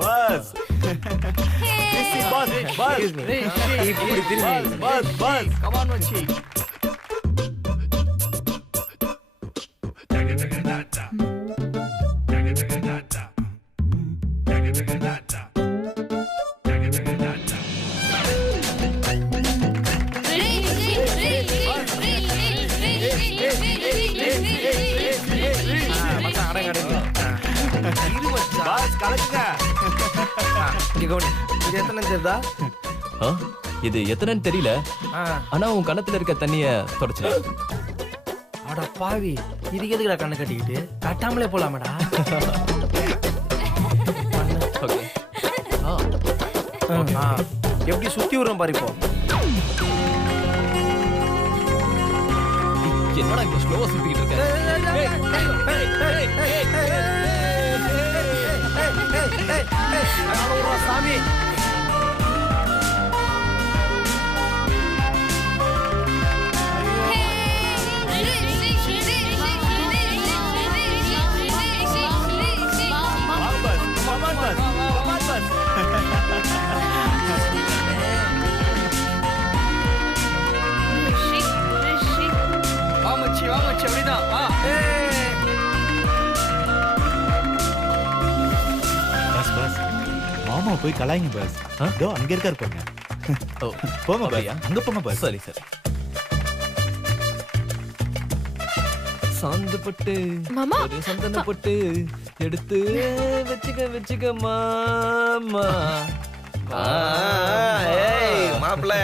Bus bus இப்படி திரும்பி bus bus come on மச்சி. இது எத்தனைன்னு தெரியல. ஆனா உன் கணத்துல இருக்க தண்ணிய தொடச்சு. அட பாவி, இதுக்கு எதுக்குடா கண்ணு கட்டிக்கிட்டு? கட்டாமலே போலாமடா. எப்படி சுத்தி விடுறோம் பாரு. இப்போ என்னடா இங்க ஸ்லோவா சுத்திக்கிட்டு இருக்க? சாமி மாமா போய் கலாய்ங்க பஸ். இதோ அங்க இருக்காரு பாருங்க. போங்க பையா, அங்க போங்க பஸ். சரி சரி. சாந்துப்பட்டு ஒரு சந்தனப்பட்டு எடுத்து வச்சுக்க மாமா. மாப்பிள்ள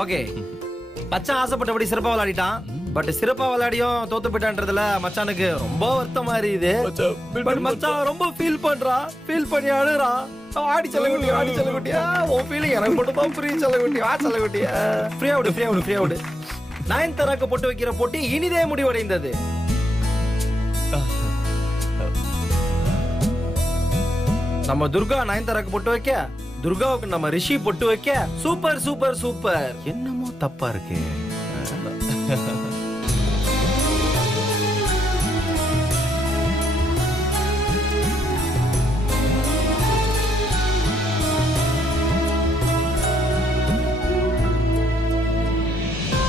ஓகே. மச்சான் ஆசைப்பட்டபடி சிறப்பா விளையாடிட்டான். பட் சிறப்பா விளையாடியும் தோத்து போயிட்டான்றதுல மச்சானுக்கு ரொம்ப வருத்தமா இருக்குது. பட் மச்சான் ரொம்ப ஃபீல் பண்றான். ஃபீல் பண்ணி அழுறா. ஆடி செல்லகுட்டியா உன் ஃபீலிங் எனக்கு மட்டும் தான் புரியும். செல்லகுட்டியா ஃப்ரீயா விடு. நயன்தாராக்கு பொட்டு வைக்கிற போட்டி இனிதே முடிவடைந்தது. நம்ம துர்கா நயன்தாராக்கு பொட்டு வைக்க துர்காவுக்கு நம்ம ரிஷி பொட்டு வைக்க சூப்பர் சூப்பர் சூப்பர். என்னமோ தப்பா இருக்கு.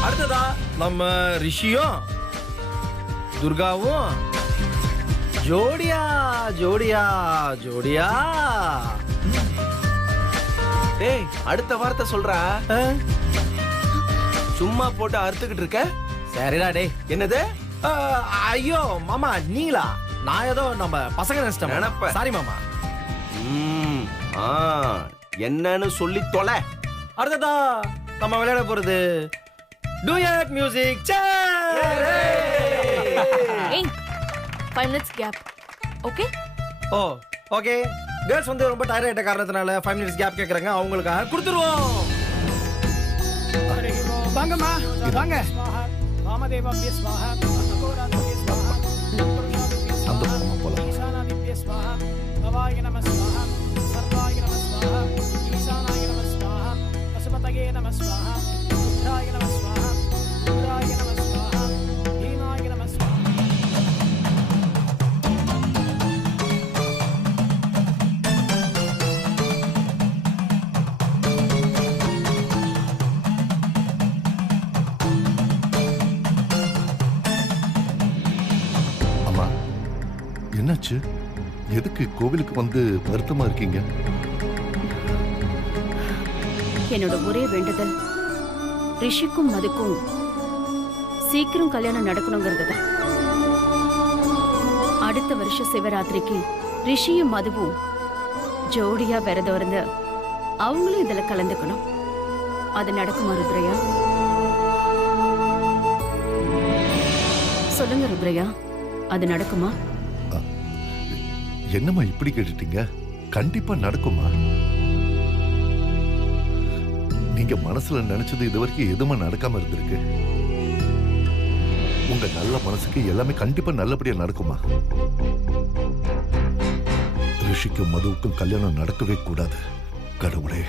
அடுத்ததா நம்ம ரிஷியும் துர்காவும் ஜோடியா ஜோடியா ஜோடியா. டேய் அடுத்த வார்த்தை சொல்றா. சும்மா போட்டு அறுத்துக்கிட்டு இருக்க. சரிடா டேய். என்னது? ஐயோ மாமா நீங்களா? நான் ஏதோ நம்ம பசங்க நினைச்சிட்டேன். நினைப்ப. சாரி மாமா. என்னன்னு சொல்லி தொலை. அடுத்ததா நம்ம விளையாட போறது டூயட் மியூசிக். ஏய் 5 minutes கேப். ஓகே? ஓ ஓகே. கேர்ள்ஸ் வந்து ரொம்ப டயர்ட் ஆயிட்ட காரணத்தினால 5 minutes கேப் கேக்குறாங்க. அவங்களுக்காக கொடுத்துருவோம். வாங்கம்மா வாங்க. வாமதேவாப்ய ஸ்வாஹா, அகோராத்ய ஸ்வாஹா, அந்த பக்கமா போலாம். ஈசானாதிப்ய ஸ்வாஹா, பவாய நம ஸ்வாஹா, சர்வாய நம ஸ்வாஹா, ஈசானாய நம ஸ்வாஹா, பசுபதயே நம ஸ்வாஹா, ருத்ராய நம ஸ்வாஹா, ருத்ராய நம ஸ்வாஹா, ஹீனாய நம ஸ்வாஹா. என்னாச்சு? எதுக்கு கோவிலுக்கு வந்து வருத்தமா இருக்கீங்க? என்னோட ஒரே வேண்டுதல் ரிஷிக்கும் மதுக்கும் சீக்கிரம் கல்யாணம் நடக்கணுங்கிறது தான். அடுத்த வருஷம் சிவராத்திரிக்கு ரிஷியும் மதுவும் ஜோடியா விரதம் இருந்து அவங்களும் இதுல கலந்துக்கணும். அது நடக்குமா ருத்ரையா? சொல்லுங்க ருத்ரையா, அது நடக்குமா? என்னம்மா இப்படி கேட்டுட்டீங்க? கண்டிப்பா நடக்குமா? நீங்க மனசுல நினைச்சது இதுவரைக்கும் எதுவுமே நடக்காம இருந்திருக்கு. உங்க நல்ல மனசுக்கு எல்லாமே கண்டிப்பா நல்லபடியா நடக்குமா? ரிஷிக்கும் மதுவுக்கும் கல்யாணம் நடக்கவே கூடாது. கடவுளே,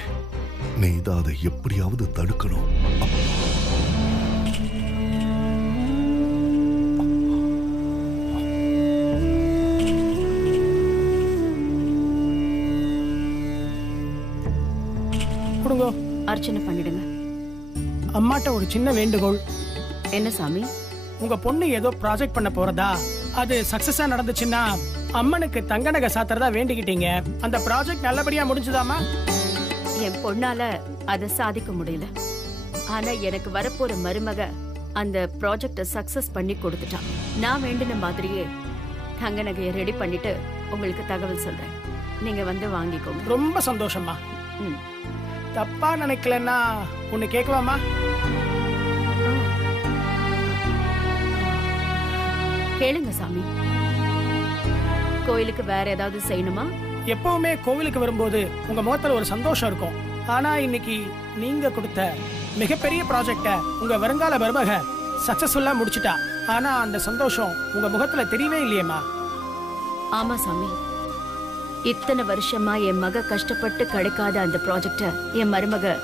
நீதான் அதை எப்படியாவது தடுக்கணும். அர்ச்சனை பண்ணிடுங்க. அம்மாட்ட ஒரு சின்ன வேண்டுகோள். என்ன சாமி? உங்க பொண்ணு ஏதோ ப்ராஜெக்ட் பண்ண போறதா, அது சக்சஸா நடந்துச்சுன்னா அம்மனுக்கு தங்க நகை சாத்துறதா வேண்டிக்கிட்டீங்க. அந்த ப்ராஜெக்ட் நல்லபடியா முடிஞ்சுதாமா? என் பொண்ணால அதை சாதிக்க முடியல. ஆனா எனக்கு வரப்போற மருமக அந்த ப்ராஜெக்ட சக்சஸ் பண்ணி கொடுத்துட்டான். நான் வேண்டின மாதிரியே தங்க நகையை ரெடி பண்ணிட்டு உங்களுக்கு தகவல் சொல்றேன். நீங்க வந்து வாங்கிக்கோங்க. ரொம்ப சந்தோஷமா. ம். தப்பா நினைக்கலன்னா ஒண்ணு கேட்கலாமா? கேளுங்க சாமி. கோயிலுக்கு வேற ஏதாவது செய்யணுமா? எப்பவுமே கோவிலுக்கு வரும்போது உங்க முகத்துல ஒரு சந்தோஷம் இருக்கும். ஆனா இன்னைக்கு நீங்க கொடுத்த மிகப்பெரிய ப்ராஜெக்ட உங்க வருங்கால மருமக சக்சஸ்ஃபுல்லா முடிச்சிட்டா. ஆனா அந்த சந்தோஷம் உங்க முகத்துல தெரியவே இல்லையேம்மா. ஆமா சாமி. இத்தனை வருஷமா என் மக கஷ்டப்பட்டு கிடைக்காத அந்த ப்ராஜெக்ட என் மருமக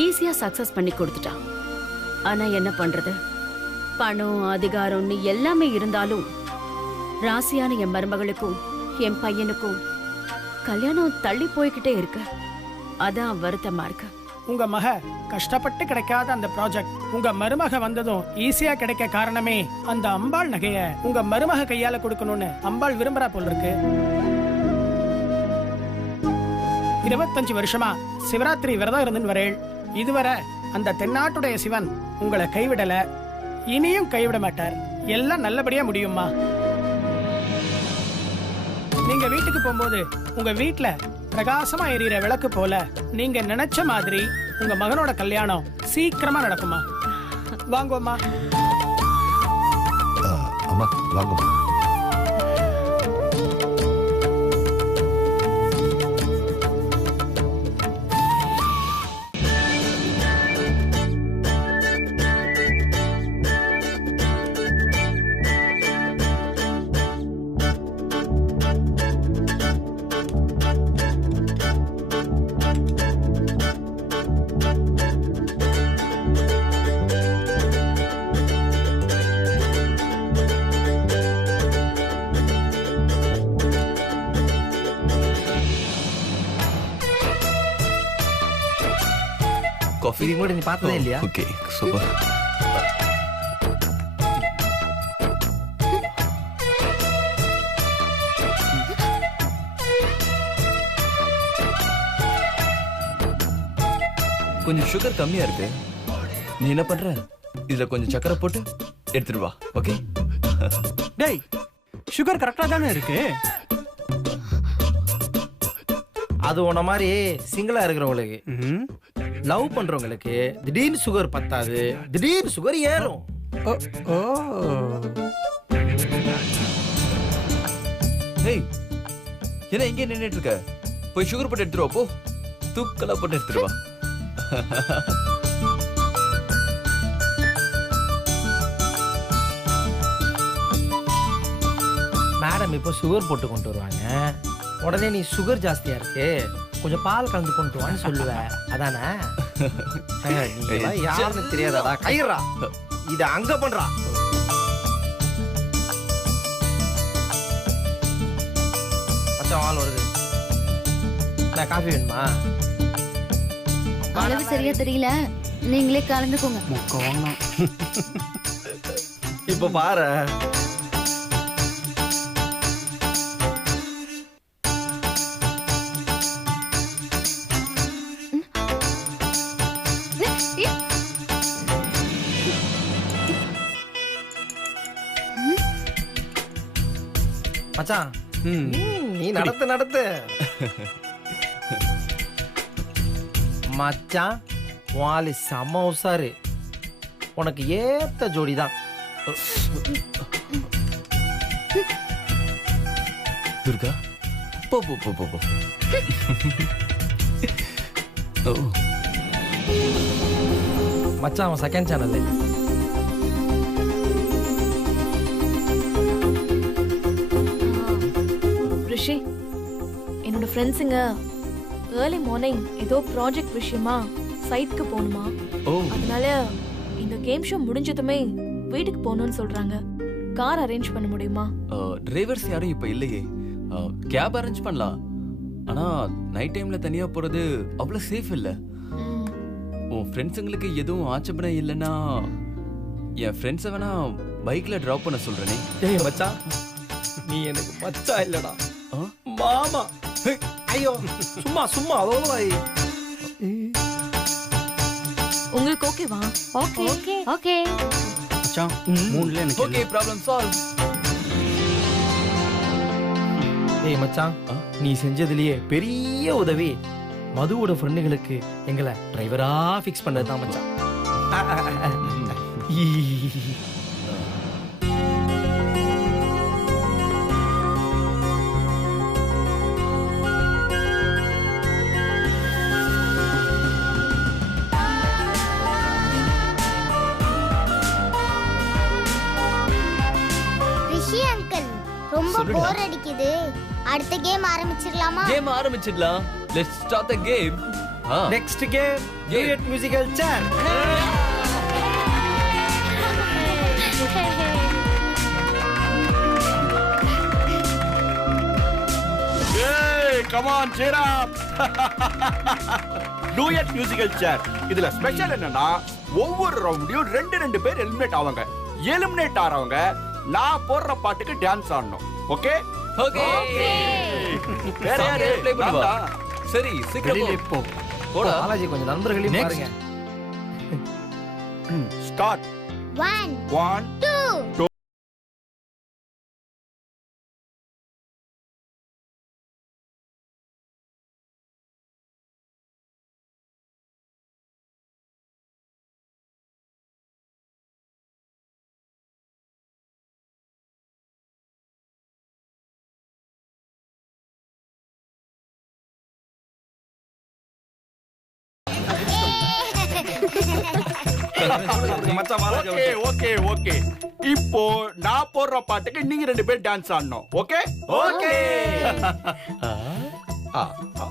ஈஸியா சக்சஸ் பண்ணி கொடுத்துட்டான். ஆனா என்ன பண்றது, பணம் அதிகாரம்னு எல்லாமே இருந்தாலும் ராசியான என் மருமகளுக்கும் என் பையனுக்கும் கல்யாணம் தள்ளி போய்கிட்டே இருக்கு. அதான் வருத்தமா இருக்கு. உங்க மக கஷ்டப்பட்டு கிடைக்காத அந்த ப்ராஜெக்ட் உங்க மருமக வந்ததும் ஈஸியா கிடைக்க காரணமே அந்த அம்பாள் நகைய உங்க மருமக கையால கொடுக்கணும்னு அம்பாள் விரும்புறா போல இருக்கு. 25 வருஷமா சிவராத்திரி விரதம் இருந்துன்னு வரேள். இதுவரை அந்த தென்னாட்டுடைய சிவன் உங்களை கைவிடல, இனியும் கைவிட மாட்டார். எல்லாம் நல்லபடியா முடியுமா? நீங்க வீட்டுக்கு போகும்போது உங்க வீட்டுல பிரகாசமா எரியிற விளக்கு போல நீங்க நினைச்ச மாதிரி உங்க மகனோட கல்யாணம் சீக்கிரமா நடக்குமா? வாங்கம்மா. அம்மா வாங்கம்மா. காஃபி இதுக்கு முன்னாடி நீ பார்த்ததே இல்லையா? Okay super. கொஞ்சம் சுகர் கம்மியா இருக்கு. நீ என்ன பண்ற? இதுல கொஞ்சம் சக்கரை போட்டு எடுத்துட்டு வா. ஓகே? டேய் சுகர் கரெக்டா தானே இருக்கு. அது உன்ன மாதிரி சிங்கிளா இருக்கிறவங்களுக்கு, லவ் பண்றவங்களுக்கு திடீர்னு சுகர் பத்தாது, திடீர்னு சுகர் ஏறும். ஓ ஹேய், என்ன இங்கே நின்னுட்டு இருக்க? போய் சுகர் போட்டு எடுத்துட்டு வா போ. தூக்கலா போட்டு எடுத்துட்டு வா. மேடம் இப்போ சுகர் போட்டு கொண்டு வருவாங்க. உடனே நீ சுகர் ஜாஸ்தியா இருக்கு, கொஞ்சம் பால் கலந்து கொண்டு வான்னு சொல்லுவ. அதானே? நீ எல்லாம் யாருன்னு தெரியாதாடா? கயிறா இத அங்க பண்றா. மச்சான் ஆள் வருது. நான் காஃபி வேணுமா? அளவு சரியா தெரியல, நீங்களே கலந்துக்கோங்க. இப்ப பாரு. மச்சான் நீ நடத்து மச்சான். வாலி செம உசாரு, உனக்கு ஏத்த ஜோடிதான். துர்கா போ போ போ போ போ. ஓ மச்சான் அவன் செகண்ட் சேனல். ரிஷி, என்னோட ஃப்ரெண்ட்ஸுங்க ஏர்லி மார்னிங் ஏதோ ப்ராஜெக்ட் விஷயமா சைட்க்கு போகணுமா. ஓ அதனால இந்த கேம் ஷோ முடிஞ்சதுமே வீட்டுக்கு போகணும்னு சொல்றாங்க. கார் அரேஞ்ச் பண்ண முடியுமா? டிரைவர்ஸ் யாரும் இப்ப இல்லையே. கேப் அரேஞ்ச் பண்ணலாம். ஆனா நைட் டைம்ல தனியா போறது அவ்வளவு சேஃப் இல்ல. உன் ஃப்ரெண்ட்ஸுங்களுக்கு எதுவும் ஆட்சேபனை இல்லைன்னா என் ஃப்ரெண்ட்ஸை வேணா பைக்ல டிராப் பண்ண சொல்றேனே. ஏய் மச்சான், நீ எனக்கு மச்சான் இல்லடா, மாமா. ஐயோ சும்மா சும்மா உங்களுக்கு ஓகேவா? Okay okay. மச்சான் மூணுல எனக்கு ஓகே ப்ராப்ளம் சால்வ். ஏய் மச்சான், நீ செஞ்சதுலயே பெரிய உதவி மதுவோட ஃப்ரெண்டுகளுக்கு எங்களை டிரைவரா ஃபிக்ஸ் பண்ணதுதான் மச்சான். ரிஷி அங்கிள், ரொம்ப போர் அடிக்குது. அடுத்த கேம் ஆரம்பிச்சிடலாமா? கேம் ஆரம்பிச்சிடலாம். Let's start the game. Next game duet musical chair. Hey, come on, cheer up. Duet musical chair. இதுல ஸ்பெஷல் என்னன்னா ஒவ்வொரு ரவுண்டையும் ரெண்டு பேர் எலிமினேட் ஆவாங்க. எலிமினேட் ஆறவங்க நான் போடுற பாட்டுக்கு டான்ஸ் ஆடணும். Okay okay. வேற யாரு ப்ளே பண்ணுவா? சரி சீக்கிரம் போ. போடா. பாலாஜி கொஞ்சம் நண்பர்களையும் பாருங்க. ஸ்டார்ட். 1 1 2 okay okay okay. இப்போ நான் போடுற பாட்டுக்கு நீங்க ரெண்டு பேர் டான்ஸ் ஆடணும். Okay okay.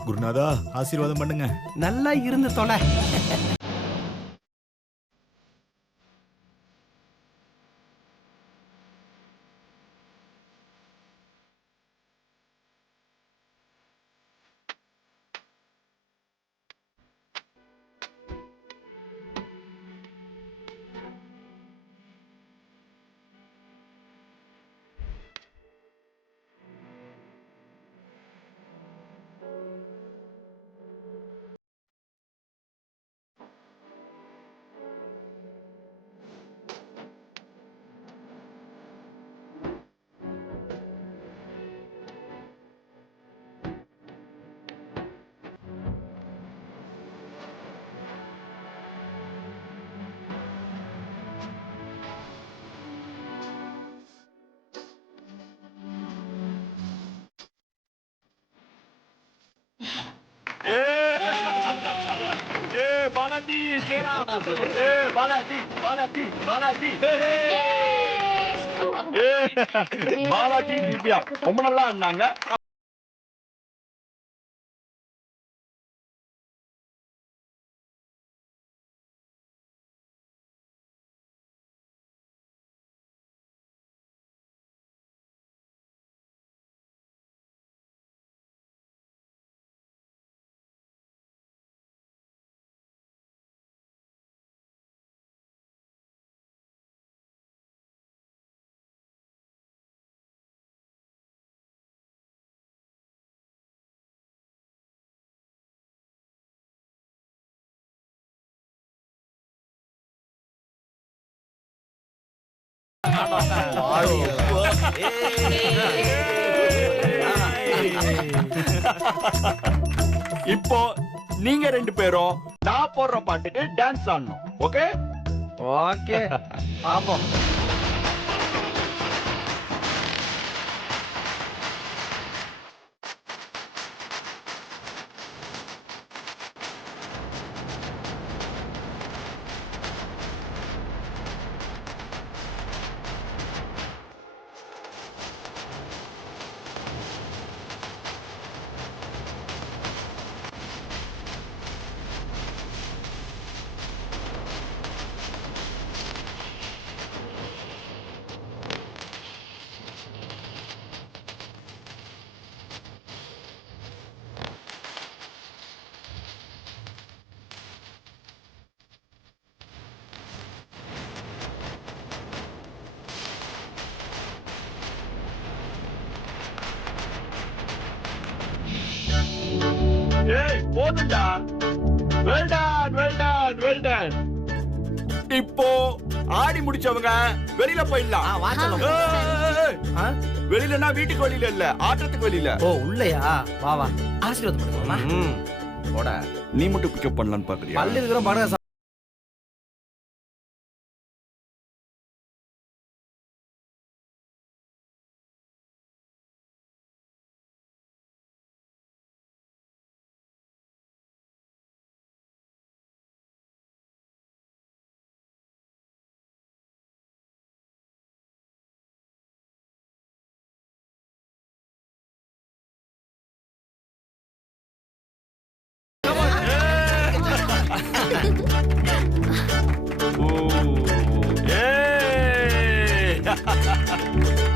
குருநாதா ஆசீர்வாதம் பண்ணுங்க. நல்லா இருந்து தொலை. பாலாஜி பாலாஜி பாலாஜி பாலாஜி பாலாஜி திவ்யா ரொம்ப நல்லா இருந்தாங்க. இப்போ நீங்க 2 பேரும் நான் போடுற பாட்டுக்கு டான்ஸ் ஆடணும். ஓகே ஓகே பாப்போம். ஏய் போதுடா. Well done well done well done. இப்போ ஆடி முடிச்சவங்க வெளியில போயிடலாம். வா செல்லம். வெளியிலனா வீட்டுக்கு வெளியில இல்ல, ஆட்டத்துக்கு வெளியில. ஓ உள்ளயா? வா வா ஆசீர்வாதம் பண்ணுவோமா? போடா. நீ மட்டும் பிக்கப் பண்ணலான்னு பாக்குறியா? பல்லு இருக்கிற பாடுங்க.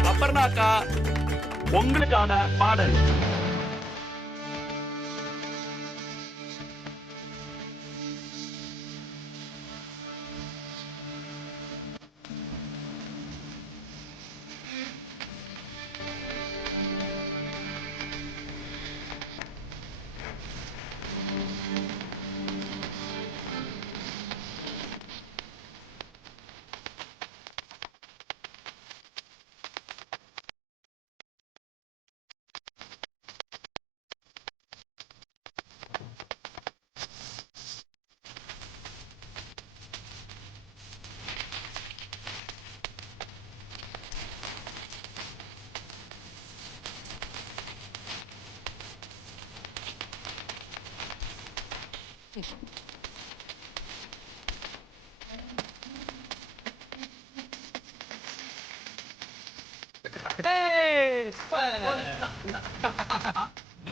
அப்பர்னாக்கா உங்களுக்கான பாடல்.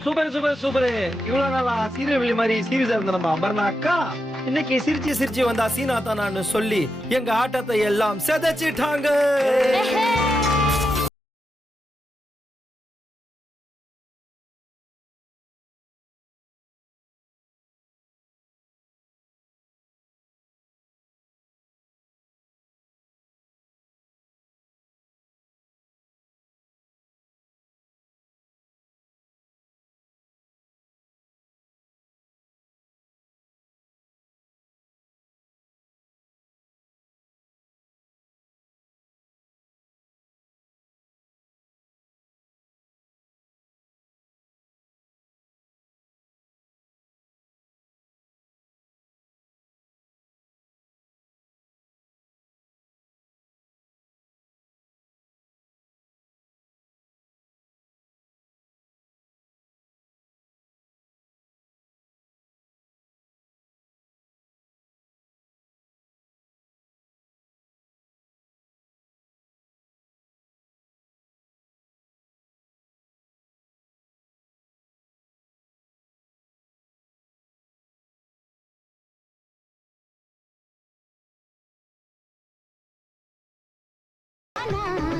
Super super super. இவ்வளவு நாளா சீரியல் மாதிரி சீரியஸா இருந்த நம்ம அபர்ணா அக்கா இன்னைக்கு சிரிச்சு சிரிச்சு வந்தா சீனா தானான்னு சொல்லி எங்க ஆட்டத்தை எல்லாம் செதைச்சிட்டாங்க. na